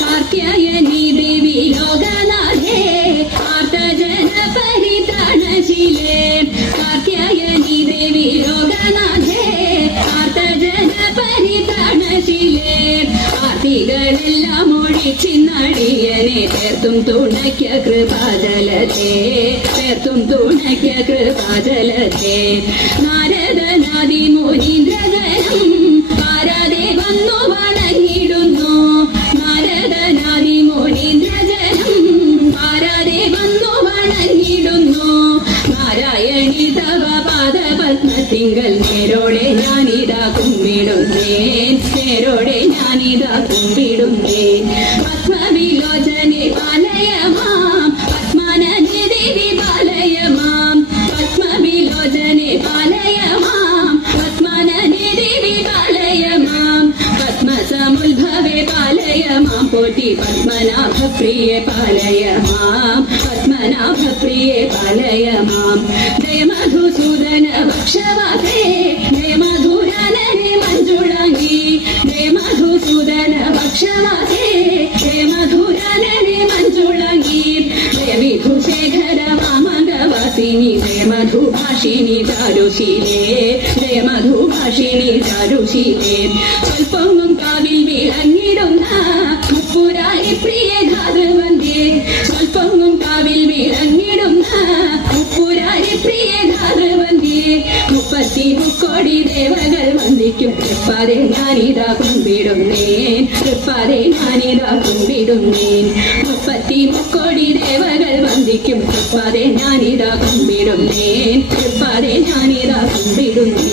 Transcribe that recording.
കാർത്യായനി ദേവി ലോകനാഥേ ആർത്തജന പരിത്രാണശീലേ കാർത്യായനി ദേവി ലോകനാഥേ ആർത്തജന പരിത്രാണശീലേ ആർത്തികളെല്ലാം ഒഴിച്ചിന്നടിയനെ ചേർത്തും തുണയ്ക്ക കൃപാജലത്തെ ചേർത്തും തുണയ്ക്ക കൃപാജലത്തെ നാരദനാദി മുനീന്ദ്രഗണം ആരാധെ വന്നു വണങ്ങിടുന്നു നാരദനാദി മുനീന്ദ്രഗണം ആരാധെ വന്നു വണങ്ങിടുന്നു നാരായണി തവ പാദപത്മത്തിങ്കൽ നേരോടെ ഞാനിതാ കുമ്പിടുന്നേൻ നേരോടെ ഞാനിതാ കുമ്പിടുന്നേൻ പത്മവിലോചനെ പാലയമാം പത്മാനനെ ദേവി പാലയമാം പത്മവിലോചനെ പാലയമാം പത്മാനനെ ദേവി പാലയമാം പത്മസമുദ്ഭവേ പാലയമാം പോറ്റി പത്മനാഭപ്രിയെ പാലയമാം പത്മനാഭപ്രിയെ പാലയമാം ജയ മധുസൂദന ഭക്ഷവാസേ ജയ മധുരാനനെ മഞ്ജുളാംഗി ജയ മധുസൂദന ഭക്ഷവാസേ ജയ മധുരാനനെ മഞ്ജുളാംഗി ജയ വിധുശേഖര മാമന്ദവാസിനി ജയ മധുഭാഷിണി ചാരുശീലേ ജയ മധുഭാഷിണി ചാരുശീലേ സ്വൽപ്പൊങ്ങും കാവിൽ വിളങ്ങിടുന്ന മുപ്പുരായി പ്രിയ ധാതുവന്ദേ സ്വൽപ്പൊങ്ങും കാവിൽ വിളങ്ങിടുന്ന മുപ്പുരായി പ്രിയ ധാതുവന്ദേ 30 ദേവകൾ വന്ദിക്കും തൃപ്പാതെ ഞാനിതാ കുമ്പിടുന്നേൻ തൃപ്പാതെ ഞാനിതാ കുമ്പിടുന്നേൻ 30 ദേവകൾ വന്ദിക്കും തൃപ്പാതെ ഞാനിതാ കുമ്പിടുന്നേൻ തൃപ്പാതെ ഞാനിതാ കുമ്പിടുന്നേൻ